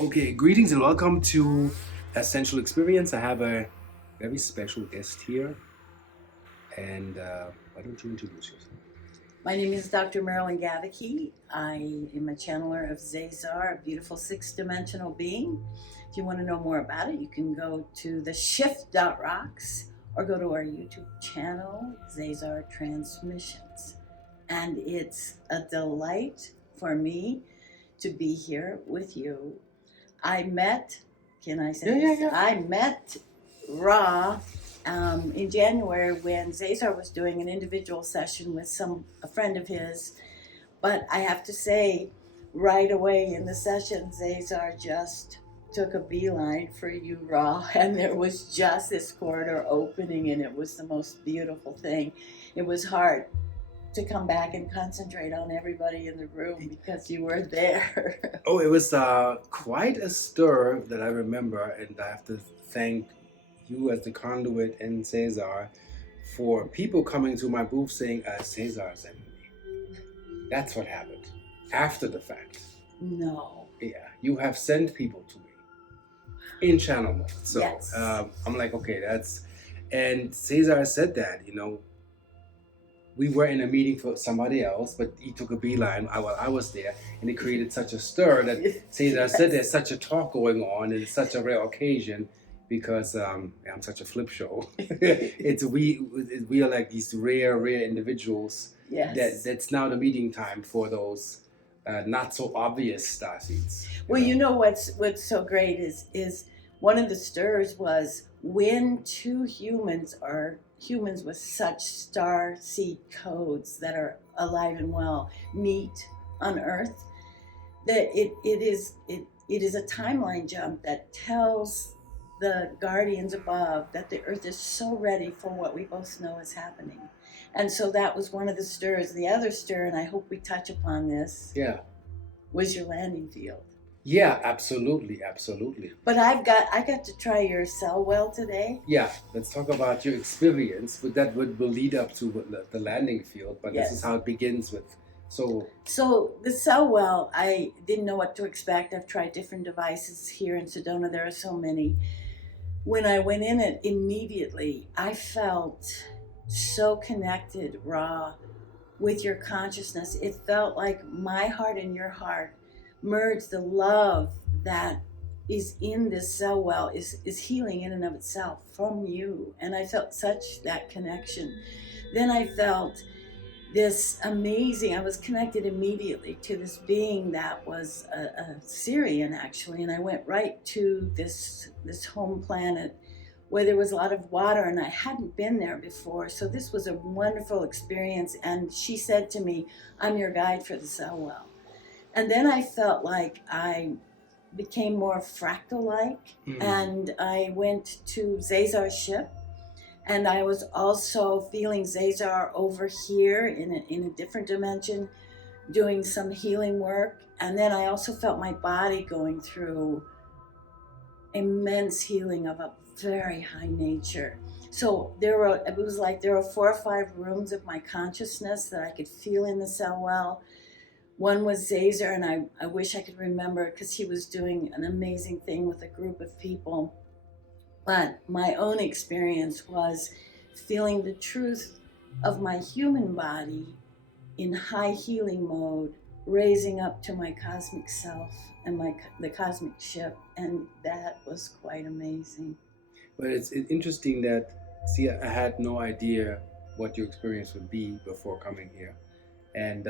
Okay, greetings and welcome to Ascential Experience. I have a very special guest here, and why don't you introduce yourself? My name is Dr. Marilyn Gewacke. I am a channeler of ZAZAR, a beautiful six-dimensional being. If you want to know more about it, you can go to theshift.rocks or go to our YouTube channel, ZAZAR Transmissions. And it's a delight for me to be here with you. I met Ra in January when ZAZAR was doing an individual session with a friend of his. But I have to say, right away in the session, ZAZAR just took a beeline for you, Ra, and there was just this corridor opening, and it was the most beautiful thing. It was hard to come back and concentrate on everybody in the room because you were there. Oh, it was quite a stir that I remember, and I have to thank you as the conduit and ZAZAR for people coming to my booth saying, ZAZAR sent me. That's what happened after the fact. No. Yeah, you have sent people to me in channel mode. So yes. I'm like, okay, and ZAZAR said that, we were in a meeting for somebody else, but he took a beeline while I was there, and it created such a stir that ZAZAR said there's such a talk going on, and it's such a rare occasion because I'm such a flip show. We are like these rare individuals. Yes. That's now the meeting time for those not so obvious starseeds. Well, you know what's so great is one of the stirs was when two humans with such star seed codes that are alive and well meet on Earth, that it is a timeline jump that tells the guardians above that the Earth is so ready for what we both know is happening. And so that was one of the stirs. The other stir, and I hope we touch upon this, was your landing field. Yeah, absolutely. But I got to try your cell well today. Yeah, let's talk about your experience. But that will lead up to the landing field. But yes. This is how it begins with. So the cell well, I didn't know what to expect. I've tried different devices here in Sedona. There are so many. When I went in it immediately, I felt so connected, Ra, with your consciousness. It felt like my heart and your heart merged. The love that is in this cell well is healing in and of itself from you. And I felt such that connection. Then I felt this amazing, I was connected immediately to this being that was a Syrian actually, and I went right to this home planet where there was a lot of water, and I hadn't been there before, so this was a wonderful experience. And she said to me, I'm your guide for the cell well. And then I felt like I became more fractal-like, and I went to ZAZAR's ship, and I was also feeling ZAZAR over here in a different dimension, doing some healing work. And then I also felt my body going through immense healing of a very high nature. So it was like there were 4 or 5 rooms of my consciousness that I could feel in the cell well. One was ZAZAR, and I wish I could remember because he was doing an amazing thing with a group of people. But my own experience was feeling the truth of my human body in high healing mode, raising up to my cosmic self and the cosmic ship, and that was quite amazing. But it's interesting that, see, I had no idea what your experience would be before coming here. And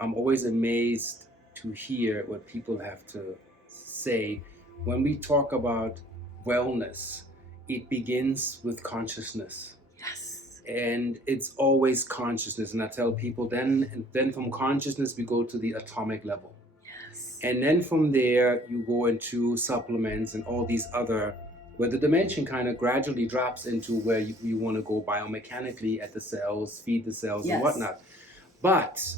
I'm always amazed to hear what people have to say. When we talk about wellness, it begins with consciousness. Yes. And it's always consciousness. And I tell people then from consciousness we go to the atomic level. Yes. And then from there you go into supplements and all these other where the dimension kind of gradually drops into where you want to go biomechanically at the cells, feed the cells and Yes. whatnot. But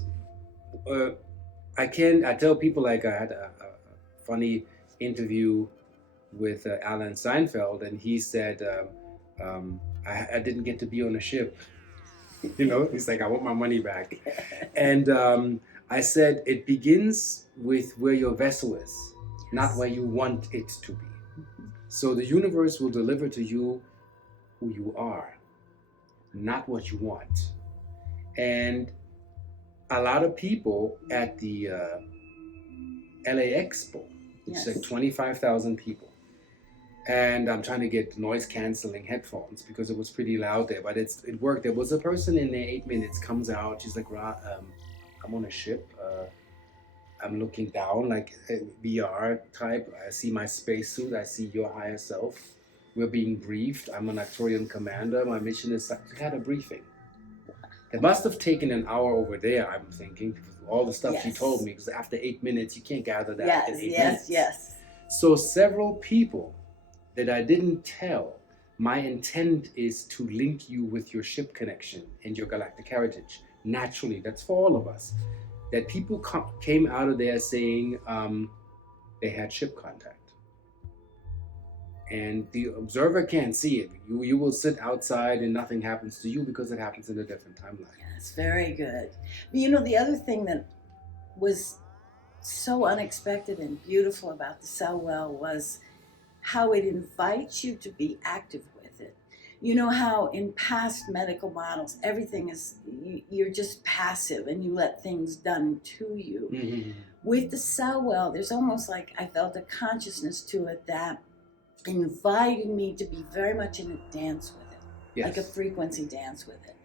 I tell people, like, I had a funny interview with Alan Seinfeld, and he said, I didn't get to be on a ship. You know, he's like, I want my money back. And I said, it begins with where your vessel is, not where you want it to be. So the universe will deliver to you who you are, not what you want. And a lot of people at the LA Expo, which is like 25,000 people. And I'm trying to get noise canceling headphones because it was pretty loud there, but it worked. There was a person in there, 8 minutes, comes out. She's like, I'm on a ship. I'm looking down like a VR type. I see my spacesuit. I see your higher self. We're being briefed. I'm an Arcturian commander. My mission is to had a briefing. It must have taken an hour over there, I'm thinking, all the stuff she told me, because after 8 minutes, you can't gather that in 8 minutes. Yes. So several people that I didn't tell, my intent is to link you with your ship connection and your galactic heritage. Naturally, that's for all of us. That people came out of there saying they had ship contact. And the observer can't see it. You will sit outside and nothing happens to you because it happens in a different timeline. Yes, very good. You know, the other thing that was so unexpected and beautiful about the cell well was how it invites you to be active with it. You know how in past medical models, everything is, you're just passive and you let things done to you. Mm-hmm. With the cell well, there's almost like I felt a consciousness to it that invited me to be very much in a dance with it, yes. Like a frequency dance with it.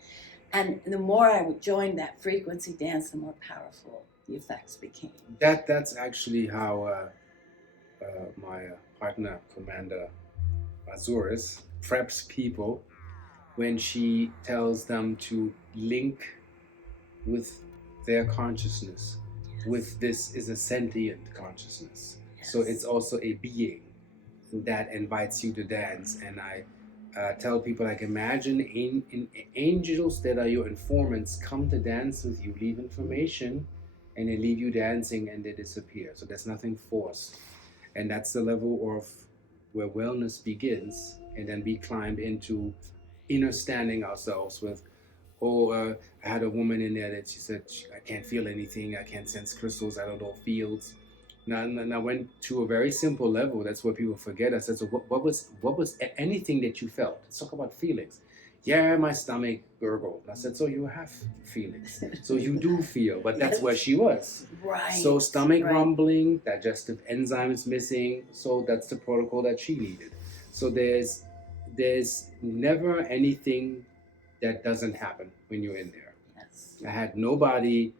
And the more I would join that frequency dance, the more powerful the effects became. That's actually how my partner, Commander Azores, preps people when she tells them to link with their consciousness. Yes. With this is a sentient consciousness. Yes. So it's also a being that invites you to dance. And I tell people, like, imagine angels that are your informants come to dance with you, leave information, and they leave you dancing and they disappear. So there's nothing forced. And that's the level of where wellness begins. And then we climb into understanding ourselves with, I had a woman in there that she said, I can't feel anything. I can't sense crystals. I don't know fields. Now I went to a very simple level. That's what people forget. I said, so what was anything that you felt? Let's talk about feelings. Yeah, my stomach gurgled. I said, so you have feelings. So you do feel, but that's where she was. Right. So stomach rumbling, digestive enzymes missing. So that's the protocol that she needed. So there's never anything that doesn't happen when you're in there. Yes. I had nobody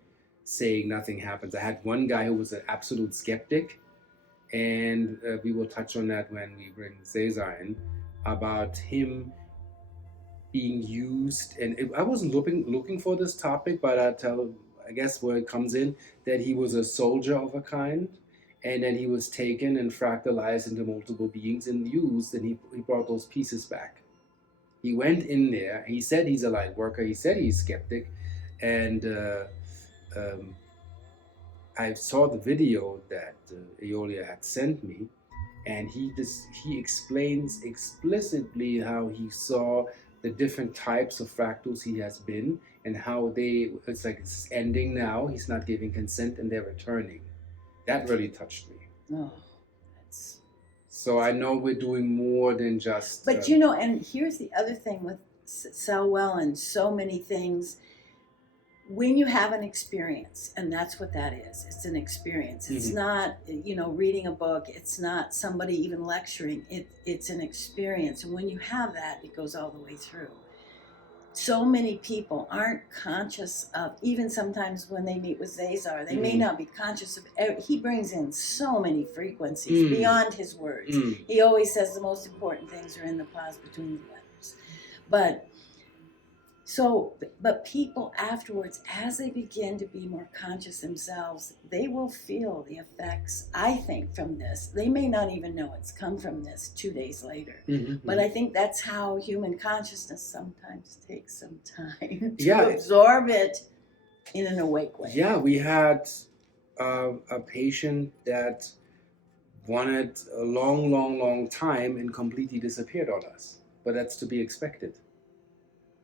saying nothing happens. I had one guy who was an absolute skeptic, and we will touch on that when we bring ZAZAR in, about him being used. And I wasn't looking for this topic, but I guess where it comes in, that he was a soldier of a kind, and then he was taken and fractalized into multiple beings and used, and he brought those pieces back. He went in there. He said he's a light worker. He said he's skeptic, and I saw the video that Eolia had sent me, and he explains explicitly how he saw the different types of fractals he has been, and how it's like it's ending now. He's not giving consent, and they're returning. That really touched me. Oh, so I know we're doing more than just. But you know, and here's the other thing with cell well and so many things. When you have an experience, and that's what that is, it's an experience. It's not, reading a book. It's not somebody even lecturing. It's an experience. And when you have that, it goes all the way through. So many people aren't conscious of, even sometimes when they meet with ZAZAR, they may not be conscious of, he brings in so many frequencies beyond his words. He always says the most important things are in the pause between the letters. But So, but people afterwards, as they begin to be more conscious themselves, they will feel the effects, I think, from this. They may not even know it's come from this 2 days later. But I think that's how human consciousness sometimes takes some time to absorb it in an awake way. Yeah, we had a patient that wanted a long time and completely disappeared on us. But that's to be expected.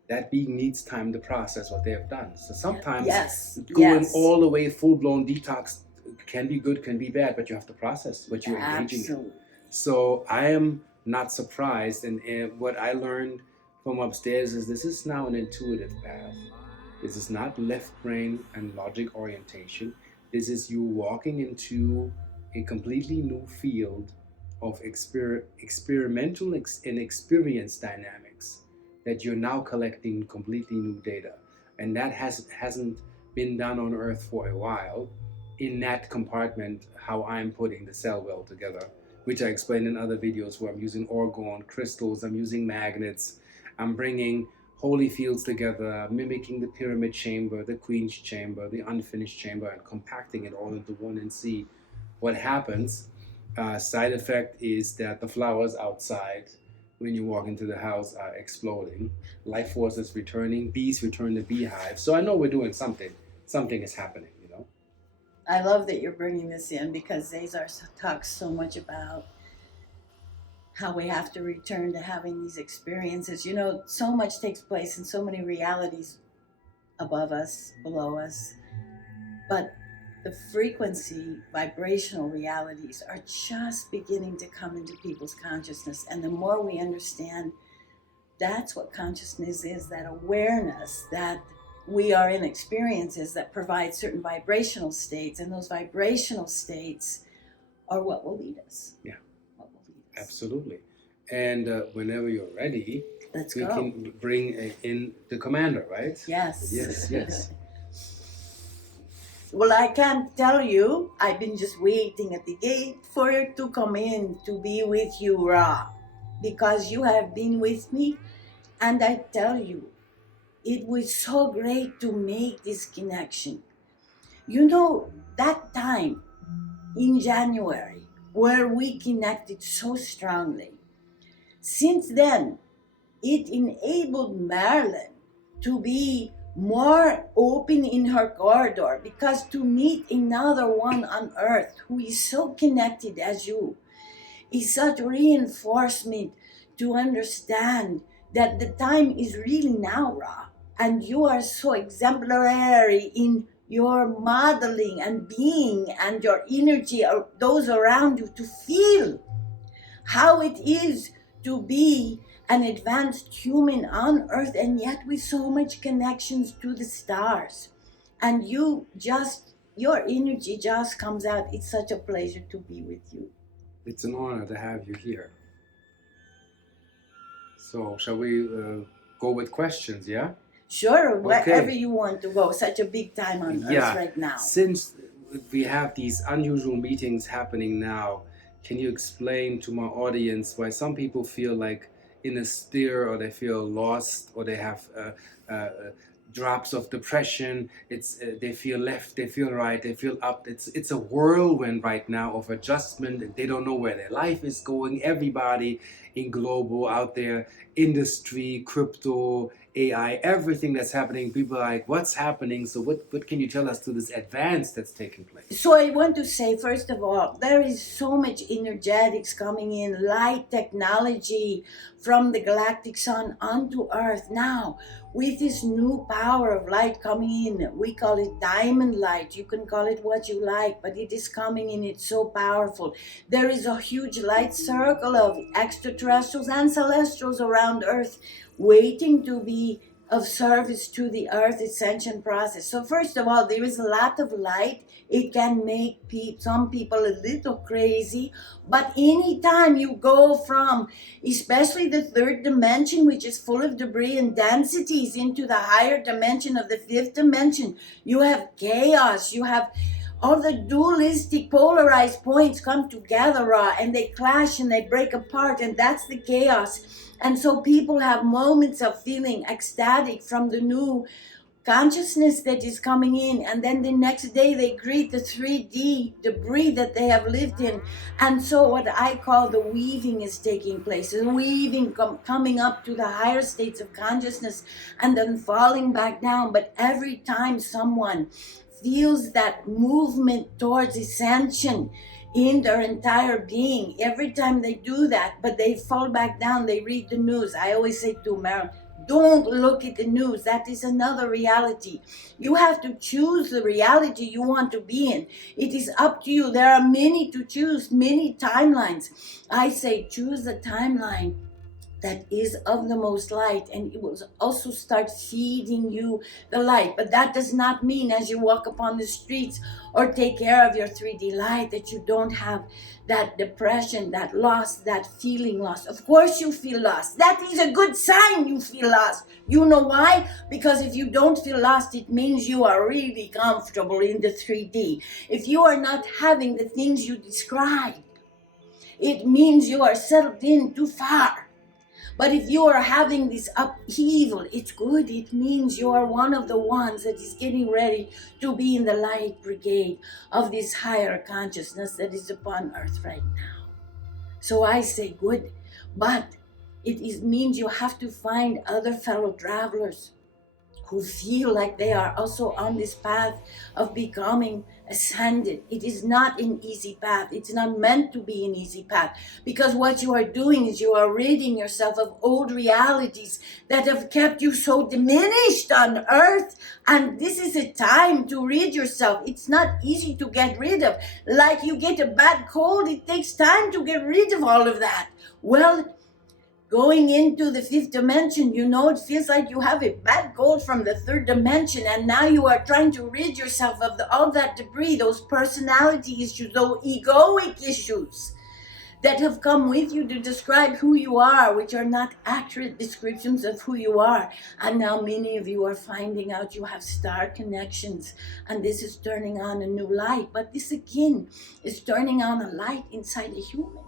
That being needs time to process what they have done. So sometimes going all the way full-blown detox can be good, can be bad, but you have to process what you're engaging in. So I am not surprised, and what I learned from upstairs is this is now an intuitive path. This is not left brain and logic orientation. This is you walking into a completely new field of experimental and experience dynamics that you're now collecting completely new data. And that hasn't been done on Earth for a while in that compartment, how I'm putting the cell well together, which I explained in other videos where I'm using orgone, crystals, I'm using magnets, I'm bringing holy fields together, mimicking the pyramid chamber, the queen's chamber, the unfinished chamber, and compacting it all into one and see what happens. Side effect is that the flowers outside when you walk into the house are exploding. Life force is returning. Bees return to beehive. So I know we're doing something. Something is happening, you know. I love that you're bringing this in because ZAZAR talks so much about how we have to return to having these experiences. You know, so much takes place in so many realities above us, below us. But the frequency, vibrational realities are just beginning to come into people's consciousness. And the more we understand that's what consciousness is, that awareness that we are in experiences that provide certain vibrational states, and those vibrational states are what will lead us. Yeah, what will lead us. Absolutely. And whenever you're ready, we can bring in the commander, right? Yes. Yes. Well, I can't tell you. I've been just waiting at the gate for you to come in to be with you, Ra, because you have been with me, and I tell you, it was so great to make this connection. You know, that time in January where we connected so strongly, since then, it enabled Marilyn to be more open in her corridor, because to meet another one on earth who is so connected as you is such reinforcement to understand that the time is really now, Ra, and you are so exemplary in your modeling and being and your energy of those around you to feel how it is to be an advanced human on earth, and yet with so much connections to the stars. And your energy just comes out. It's such a pleasure to be with you. It's an honor to have you here. So shall we go with questions, yeah? Sure, wherever you want to go. Such a big time on earth right now. Since we have these unusual meetings happening now, can you explain to my audience why some people feel like in a stir, or they feel lost, or they have drops of depression? They feel left, they feel right, they feel up. It's a whirlwind right now of adjustment. They don't know where their life is going. Everybody in global out there, industry, crypto, AI, everything that's happening, people are like, what's happening? So what can you tell us to this advance that's taking place? So I want to say, first of all, there is so much energetics coming in, light technology from the galactic sun onto Earth now. With this new power of light coming in, we call it diamond light. You can call it what you like, but it is coming in. It's so powerful. There is a huge light circle of extraterrestrials and celestials around Earth waiting to be of service to the Earth ascension process. So first of all, there is a lot of light. It can make some people a little crazy, but anytime you go from, especially the third dimension, which is full of debris and densities, into the higher dimension of the fifth dimension, you have chaos, you have all the dualistic polarized points come together, and they clash and they break apart, and that's the chaos. And so people have moments of feeling ecstatic from the new consciousness that is coming in, and then the next day they greet the 3D debris that they have lived in. And so what I call the weaving is taking place, the weaving coming up to the higher states of consciousness and then falling back down. But every time someone feels that movement towards ascension in their entire being, every time they do that, but they fall back down, they read the news. I always say to Marilyn, don't look at the news. That is another reality. You have to choose the reality you want to be in. It is up to you. There are many to choose, many timelines. I say choose the timeline that is of the most light, and it will also start feeding you the light. But that does not mean as you walk upon the streets or take care of your 3D light that you don't have that depression, that loss, that feeling lost. Of course you feel lost. That is a good sign you feel lost. You know why? Because if you don't feel lost, it means you are really comfortable in the 3D. If you are not having the things you describe, it means you are settled in too far. But if you are having this upheaval, it's good. It means you are one of the ones that is getting ready to be in the light brigade of this higher consciousness that is upon earth right now. So I say good, but means you have to find other fellow travelers who feel like they are also on this path of becoming ascended. It is not an easy path. It's not meant to be an easy path, because what you are doing is you are ridding yourself of old realities that have kept you so diminished on earth. And this is a time to rid yourself. It's not easy to get rid of. Like you get a bad cold, it takes time to get rid of all of that. Well, going into the fifth dimension, it feels like you have a bad cold from the third dimension, and now you are trying to rid yourself of all that debris, those personality issues, those egoic issues that have come with you to describe who you are, which are not accurate descriptions of who you are. And now many of you are finding out you have star connections, and this is turning on a new light. But this again is turning on a light inside a human.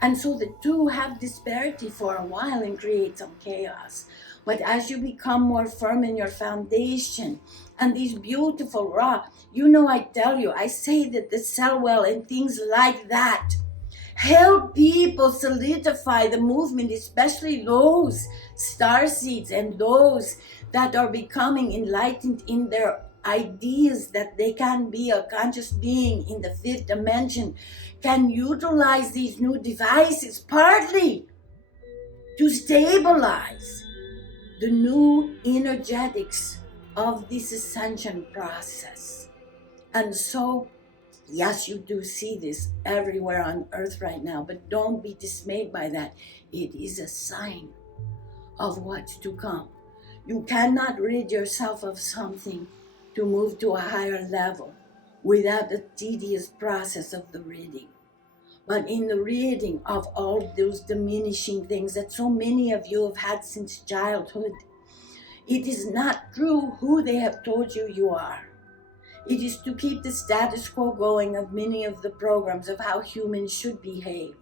And so the two have disparity for a while and create some chaos. But as you become more firm in your foundation and these beautiful rock, I say that the cell well and things like that help people solidify the movement, especially those star seeds and those that are becoming enlightened in their ideas that they can be a conscious being in the fifth dimension, can utilize these new devices partly to stabilize the new energetics of this ascension process. And so, yes, you do see this everywhere on earth right now, but don't be dismayed by that. It is a sign of what's to come. You cannot rid yourself of something to move to a higher level without the tedious process of the ridding. But in the ridding of all those diminishing things that so many of you have had since childhood, it is not true who they have told you you are. It is to keep the status quo going of many of the programs of how humans should behave.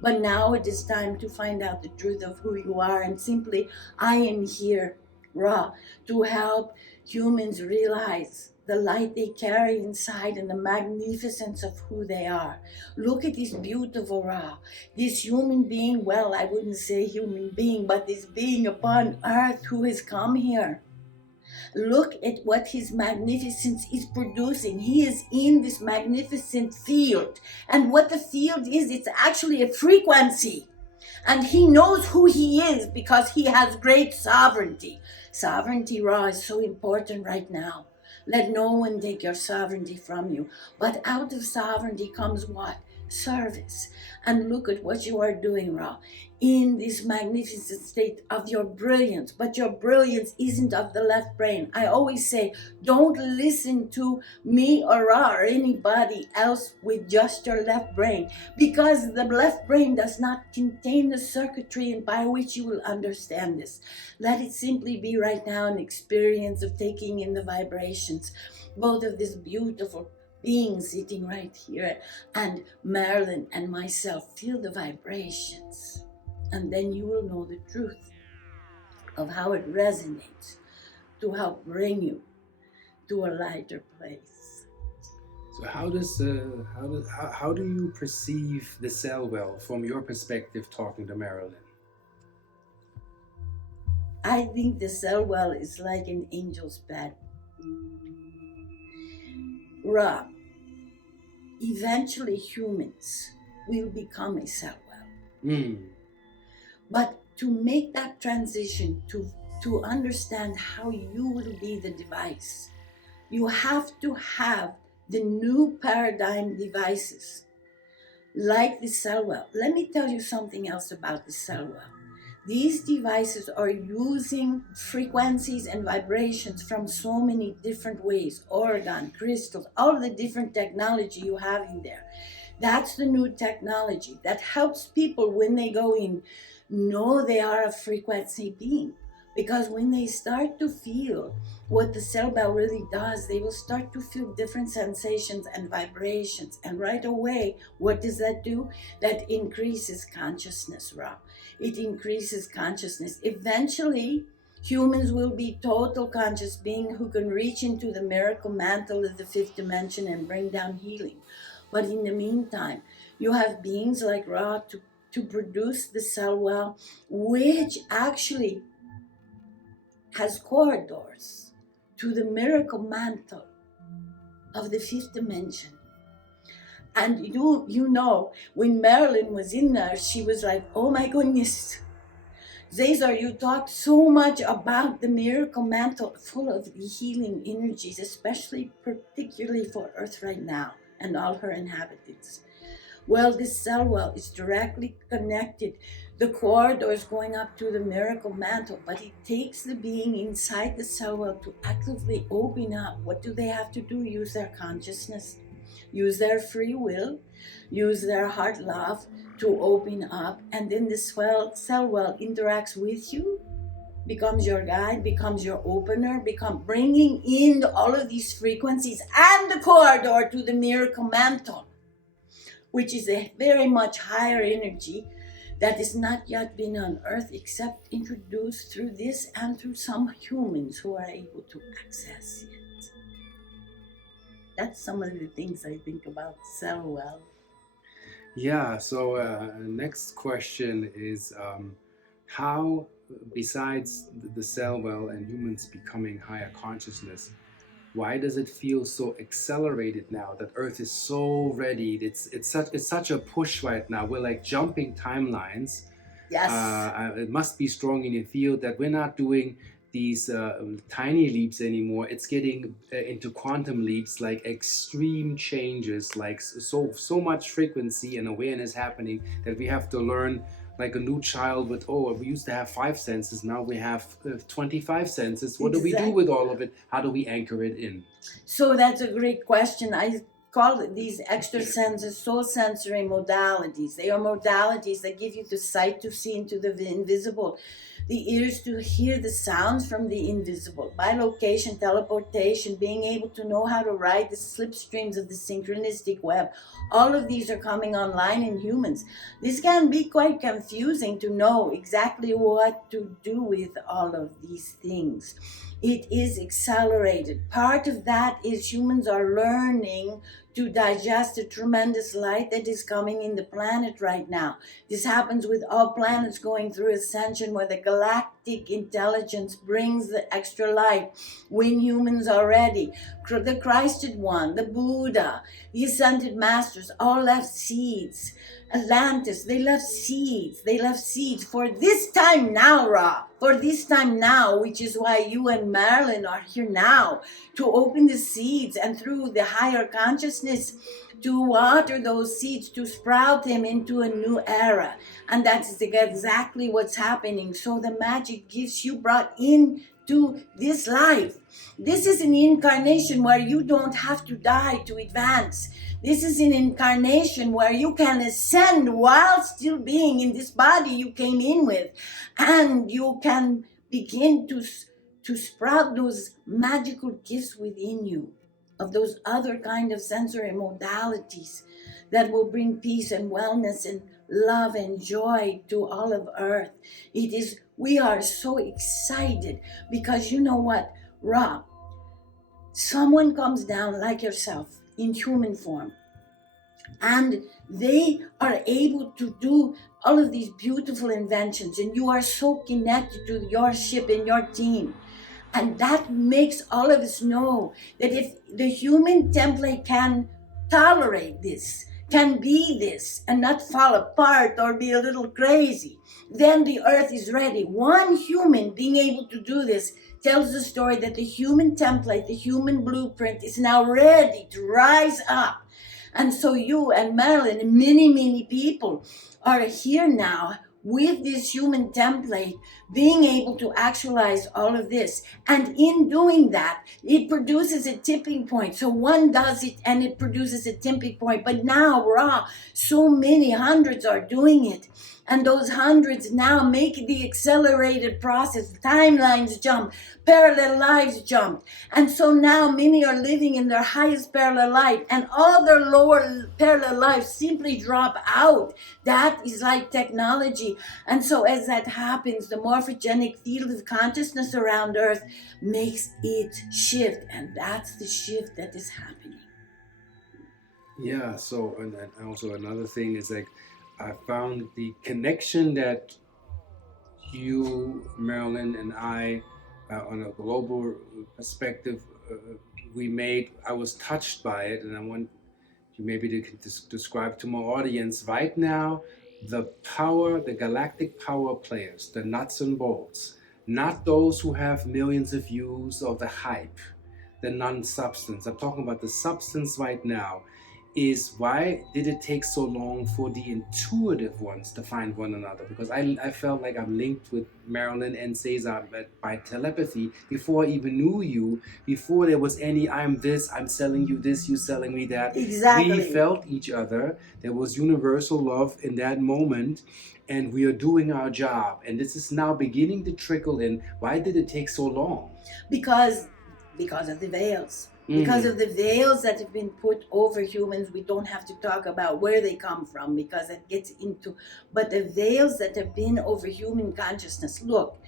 But now it is time to find out the truth of who you are, and simply, I am here, Ra, to help humans realize the light they carry inside and the magnificence of who they are. Look at this beautiful Ra, this human being, well, I wouldn't say human being, but this being upon earth who has come here. Look at what his magnificence is producing. He is in this magnificent field. And what the field is, it's actually a frequency. And he knows who he is because he has great sovereignty. Sovereignty, Ra, is so important right now. Let no one take your sovereignty from you. But out of sovereignty comes what? Service. And look at what you are doing, Ra, in this magnificent state of your brilliance. But your brilliance isn't of the left brain. I always say, don't listen to me or Ra or anybody else with just your left brain, because the left brain does not contain the circuitry by which you will understand this. Let it simply be right now an experience of taking in the vibrations, both of this beautiful being sitting right here and Marilyn and myself. Feel the vibrations. And then you will know the truth of how it resonates to help bring you to a lighter place. So how do you perceive the cell well from your perspective, talking to Marilyn? I think the cell well is like an angel's bed. Ra, eventually humans will become a cell well. But to make that transition, to understand how you will be the device, you have to have the new paradigm devices like the cell well. Let me tell you something else about the cell well. These devices are using frequencies and vibrations from so many different ways, orgone, crystals, all of the different technology you have in there. That's the new technology that helps people when they go in know they are a frequency being. Because when they start to feel what the cell bell really does, they will start to feel different sensations and vibrations. And right away, what does that do? That increases consciousness, Ra. It increases consciousness. Eventually, humans will be total conscious beings who can reach into the miracle mantle of the fifth dimension and bring down healing. But in the meantime, you have beings like Ra to produce the cell well, which actually has corridors to the miracle mantle of the fifth dimension. And you know, when Marilyn was in there, she was like, oh my goodness, ZAZAR, you talked so much about the miracle mantle full of the healing energies, especially particularly for Earth right now and all her inhabitants. Well, this cell well is directly connected. The corridor is going up to the miracle mantle, but it takes the being inside the cell well to actively open up. What do they have to do? Use their consciousness, use their free will, use their heart love to open up. And then the cell well interacts with you, becomes your guide, becomes your opener, bringing in all of these frequencies and the corridor to the miracle mantle, which is a very much higher energy that has not yet been on Earth except introduced through this and through some humans who are able to access it. That's some of the things I think about cell well. Yeah, so next question is how, besides the cell well and humans becoming higher consciousness, why does it feel so accelerated now that Earth is so ready? It's such a push right now. We're like jumping timelines. Yes. It must be strong in your field that we're not doing these tiny leaps anymore. It's getting into quantum leaps, like extreme changes, like so much frequency and awareness happening that we have to learn like a new child with, we used to have 5 senses, now we have 25 senses. What do we do with all of it? How do we anchor it in? So that's a great question. I call these extra senses soul sensory modalities. They are modalities that give you the sight to see into the invisible, the ears to hear the sounds from the invisible, bilocation, teleportation, being able to know how to ride the slipstreams of the synchronistic web. All of these are coming online in humans. This can be quite confusing to know exactly what to do with all of these things. It is accelerated. Part of that is humans are learning to digest the tremendous light that is coming in the planet right now. This happens with all planets going through ascension, where the galactic intelligence brings the extra light. When humans are ready, the Christed One, the Buddha, the Ascended Masters all left seeds. Atlantis, they left seeds. They left seeds for this time now, Ra. For this time now, which is why you and Marilyn are here now, to open the seeds and through the higher consciousness to water those seeds, to sprout them into a new era. And that's exactly what's happening. So the magic gifts you brought into this life. This is an incarnation where you don't have to die to advance. This is an incarnation where you can ascend while still being in this body you came in with. And you can begin to sprout those magical gifts within you, of those other kind of sensory modalities that will bring peace and wellness and love and joy to all of earth. We are so excited because you know what, Rob, someone comes down like yourself in human form, and they are able to do all of these beautiful inventions, and you are so connected to your ship and your team. And that makes all of us know that if the human template can tolerate this, can be this, and not fall apart or be a little crazy, then the earth is ready. One human being able to do this tells the story that the human template, the human blueprint is now ready to rise up. And so you and Marilyn and many, many people are here now with this human template, being able to actualize all of this. And in doing that, it produces a tipping point. So one does it and it produces a tipping point. But now, so many hundreds are doing it. And those hundreds now make the accelerated process. Timelines jump, parallel lives jump. And so now many are living in their highest parallel life, and all their lower parallel lives simply drop out. That is like technology. And so as that happens, the morphogenic field of consciousness around Earth makes it shift. And that's the shift that is happening. Yeah, so, and also another thing is like, I found the connection that you, Marilyn, and I, on a global perspective, we made. I was touched by it, and I want you maybe to describe to my audience right now the power, the galactic power players, the nuts and bolts, not those who have millions of views or the hype, the non-substance. I'm talking about the substance right now. Is why did it take so long for the intuitive ones to find one another? Because I felt like I'm linked with Marilyn and ZAZAR by telepathy before I even knew you, before there was any I'm this, I'm selling you this, you selling me that. Exactly. We felt each other. There was universal love in that moment, and we are doing our job. And this is now beginning to trickle in. Why did it take so long? Because of the veils. Because of the veils that have been put over humans. We don't have to talk about where they come from because it gets into, but the veils that have been over human consciousness. Look,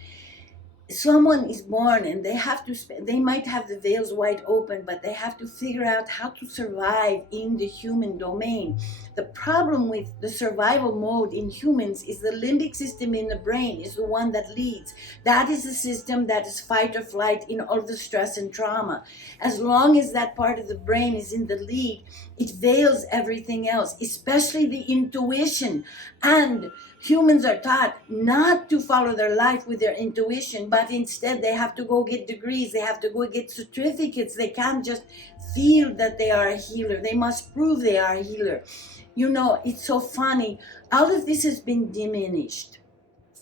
someone is born and they have to they might have the veils wide open, but they have to figure out how to survive in the human domain. The problem with the survival mode in humans is the limbic system in the brain is the one that leads. That is the system that is fight or flight in all the stress and trauma. As long as that part of the brain is in the lead, it veils everything else, especially the intuition. And humans are taught not to follow their life with their intuition, but instead they have to go get degrees, they have to go get certificates. They can't just feel that they are a healer. They must prove they are a healer. You know, it's so funny. All of this has been diminished.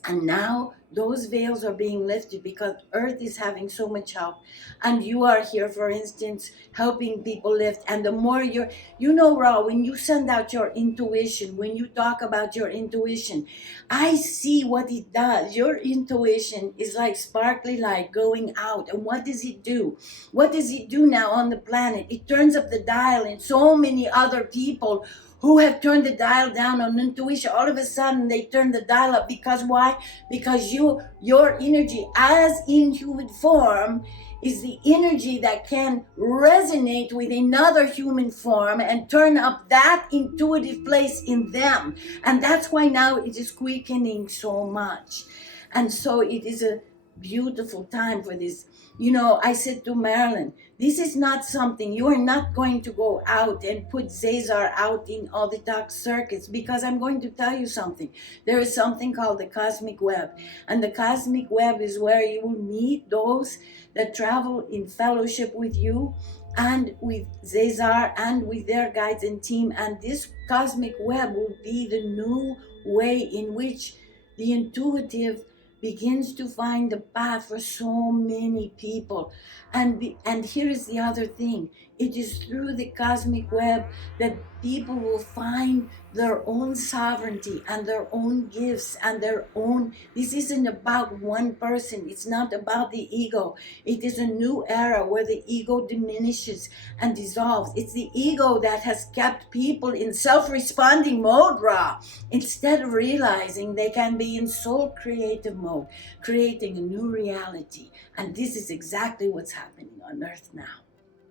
And now those veils are being lifted because Earth is having so much help. And you are here, for instance, helping people lift. And the more Ra, when you send out your intuition, when you talk about your intuition, I see what it does. Your intuition is like sparkly light going out. And what does it do? What does it do now on the planet? It turns up the dial in so many other people who have turned the dial down on intuition. All of a sudden they turn the dial up. Because why? Because your energy as in human form is the energy that can resonate with another human form and turn up that intuitive place in them. And that's why now it is quickening so much. And so it is a beautiful time for this. You know, I said to Marilyn, this is not something, you are not going to go out and put ZAZAR out in all the dark circuits, because I'm going to tell you something. There is something called the cosmic web. And the cosmic web is where you will meet those that travel in fellowship with you and with ZAZAR and with their guides and team. And this cosmic web will be the new way in which the intuitive begins to find the path for so many people. And here is the other thing. It is through the cosmic web that people will find their own sovereignty and their own gifts and their own. This isn't about one person. It's not about the ego. It is a new era where the ego diminishes and dissolves. It's the ego that has kept people in self-responding mode, Ra, instead of realizing they can be in soul creative mode, creating a new reality. And this is exactly what's happening on Earth now.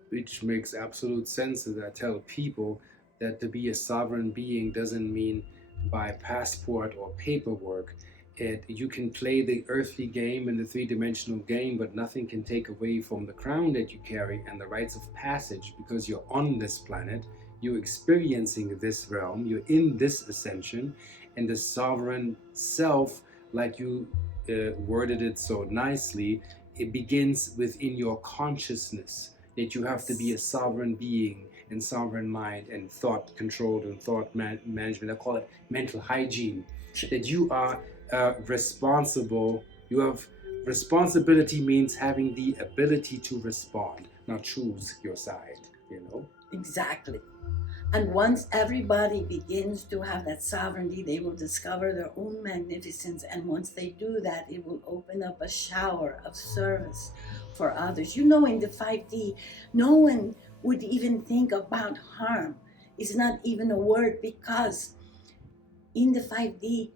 Which makes absolute sense, as I tell people that to be a sovereign being doesn't mean by passport or paperwork. You can play the earthly game and the three-dimensional game, but nothing can take away from the crown that you carry and the rites of passage, because you're on this planet, you're experiencing this realm, you're in this ascension, and the sovereign self, like you worded it so nicely, it begins within your consciousness, that you have to be a sovereign being and sovereign mind and thought controlled and thought management. I call it mental hygiene. That you are responsible. You have responsibility, means having the ability to respond, not choose your side, you know? Exactly. And once everybody begins to have that sovereignty, they will discover their own magnificence. And once they do that, it will open up a shower of service for others. You know, in the 5D, no one would even think about harm. It's not even a word, because in the 5D,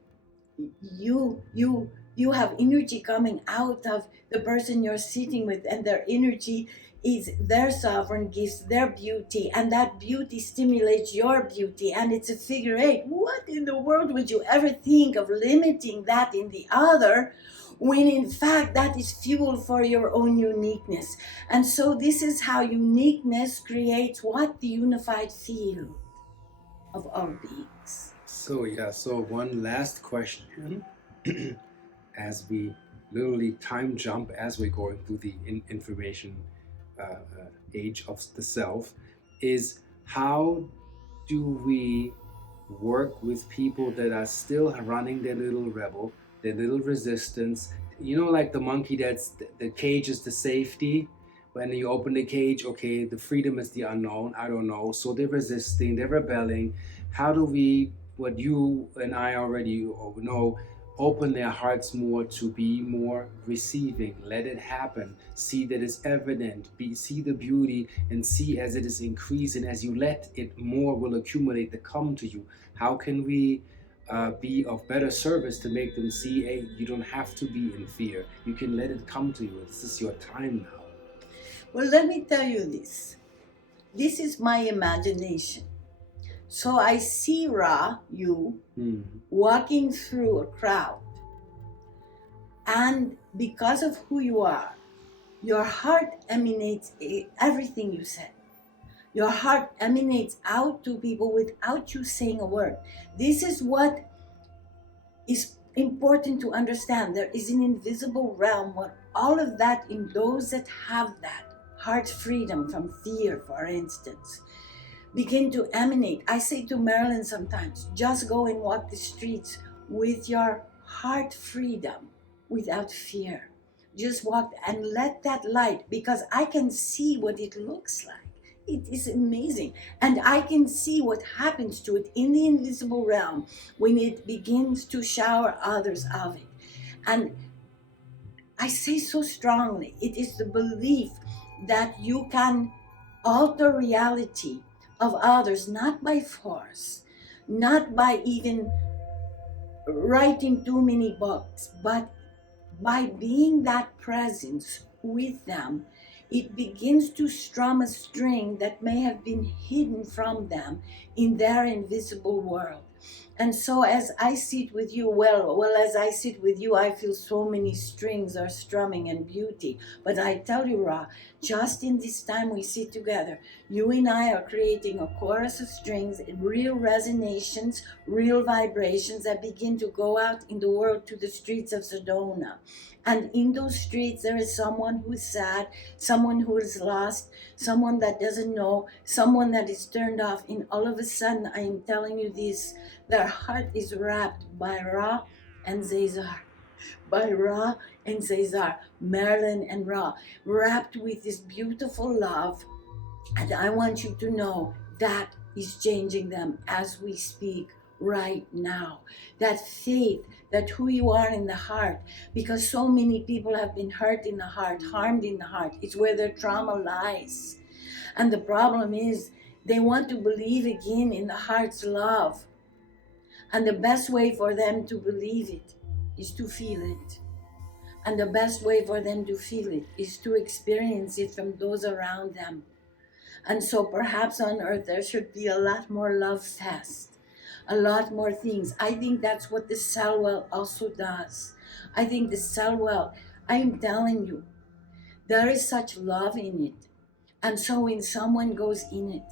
you have energy coming out of the person you're sitting with, and their energy is their sovereign gifts, their beauty, and that beauty stimulates your beauty, and it's a figure eight. What in the world would you ever think of limiting that in the other, when in fact that is fuel for your own uniqueness? And so this is how uniqueness creates what? The unified field of all beings. So one last question. As we literally time jump as we're going through the information age of the self, is how do we work with people that are still running their little rebel, their little resistance? You know, like the monkey that's the cage is the safety. When you open the cage, okay, the freedom is the unknown. I don't know. So they're resisting, they're rebelling. How do we, what you and I already know, open their hearts more to be more receiving, let it happen, see that it's evident, see the beauty, and see as it is increasing, as you let it, more will accumulate to come to you. How can we be of better service to make them see, hey, you don't have to be in fear, you can let it come to you, this is your time now? Well, let me tell you this. This is my imagination. So I see Ra, you, walking through a crowd. And because of who you are, your heart emanates everything you said. Your heart emanates out to people without you saying a word. This is what is important to understand. There is an invisible realm where all of that, in those that have that heart freedom from fear, for instance, begin to emanate. I say to Marilyn sometimes, just go and walk the streets with your heart freedom, without fear. Just walk and let that light, because I can see what it looks like. It is amazing. And I can see what happens to it in the invisible realm when it begins to shower others of it. And I say so strongly, it is the belief that you can alter reality of others, not by force, not by even writing too many books, but by being that presence with them. It begins to strum a string that may have been hidden from them in their invisible world. And so as I sit with you, as I sit with you, I feel so many strings are strumming and beauty. But I tell you, Ra, just in this time we sit together, you and I are creating a chorus of strings, real resonations, real vibrations that begin to go out in the world to the streets of Sedona. And in those streets, there is someone who is sad, someone who is lost, someone that doesn't know, someone that is turned off. And all of a sudden, I am telling you this, their heart is wrapped by Ra and ZAZAR. By Ra and ZAZAR, Marilyn and Ra, wrapped with this beautiful love. And I want you to know that is changing them as we speak right now. That faith, that who you are in the heart, because so many people have been hurt in the heart, harmed in the heart. It's where their trauma lies. And the problem is they want to believe again in the heart's love. And the best way for them to believe it is to feel it. And the best way for them to feel it is to experience it from those around them. And so perhaps on earth there should be a lot more love fest, a lot more things. I think that's what the cell well also does. I think the cell well, I'm telling you, there is such love in it. And so when someone goes in it,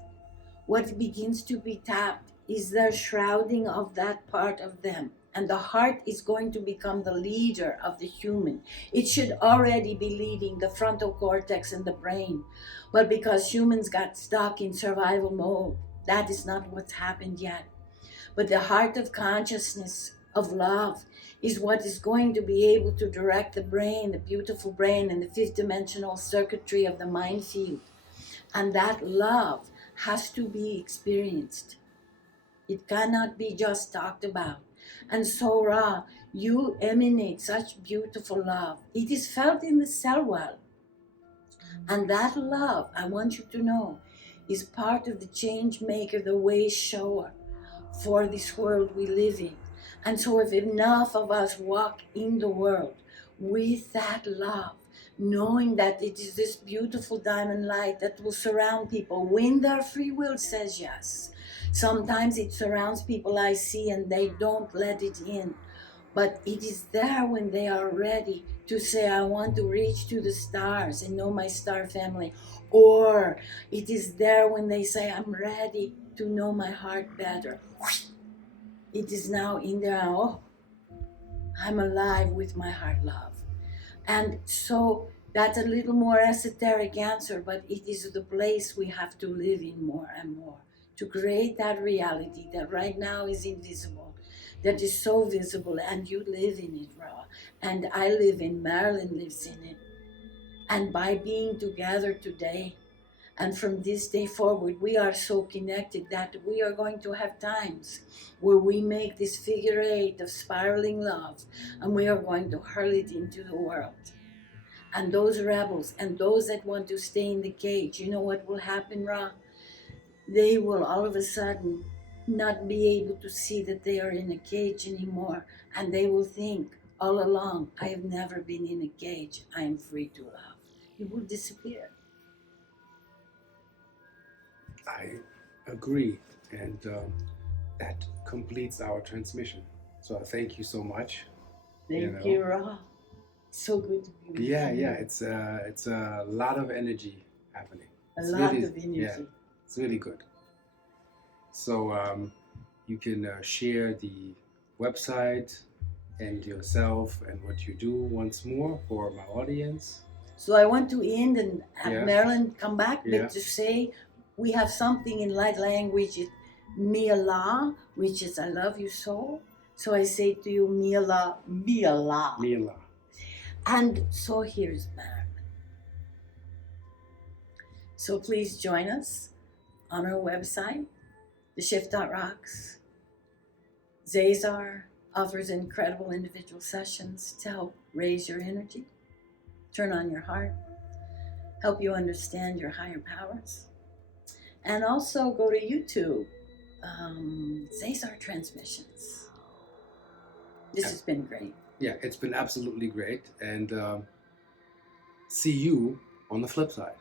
what begins to be tapped is their shrouding of that part of them. And the heart is going to become the leader of the human. It should already be leading the frontal cortex and the brain. But because humans got stuck in survival mode, that is not what's happened yet. But the heart of consciousness, of love, is what is going to be able to direct the brain, the beautiful brain, and the fifth dimensional circuitry of the mind field. And that love has to be experienced. It cannot be just talked about. And so, Ra, you emanate such beautiful love. It is felt in the cell well. And that love, I want you to know, is part of the change maker, the way shower for this world we live in. And so if enough of us walk in the world with that love, knowing that it is this beautiful diamond light that will surround people when their free will says yes. Sometimes it surrounds people I see and they don't let it in. But it is there when they are ready to say, I want to reach to the stars and know my star family. Or it is there when they say, I'm ready to know my heart better. It is now in there, oh, I'm alive with my heart love. And so that's a little more esoteric answer, but it is the place we have to live in more and more to create that reality that right now is invisible, that is so visible, and you live in it, Ra. And I live in, Marilyn lives in it. And by being together today, and from this day forward, we are so connected that we are going to have times where we make this figure eight of spiraling love, and we are going to hurl it into the world. And those rebels and those that want to stay in the cage, you know what will happen, Ra? They will all of a sudden not be able to see that they are in a cage anymore. And they will think all along, I have never been in a cage. I am free to love. It will disappear. I agree, and that completes our transmission. So thank you so much. Thank you, Ra. So good to be with you. Yeah. It's a lot of energy happening. A lot of energy. Yeah, it's really good. So you can share the website and yourself and what you do once more for my audience. So I want to end and have Marilyn come back, but to say we have something in light language, Mi'ala, which is I love you so. So I say to you, Mi'ala, Mi'ala. Mi'ala. And so here's Marilyn. So please join us on our website, theshift.rocks. ZAZAR offers incredible individual sessions to help raise your energy, turn on your heart, help you understand your higher powers. And also go to YouTube, ZAZAR Transmissions. This has been great. Yeah, it's been absolutely great. And see you on the flip side.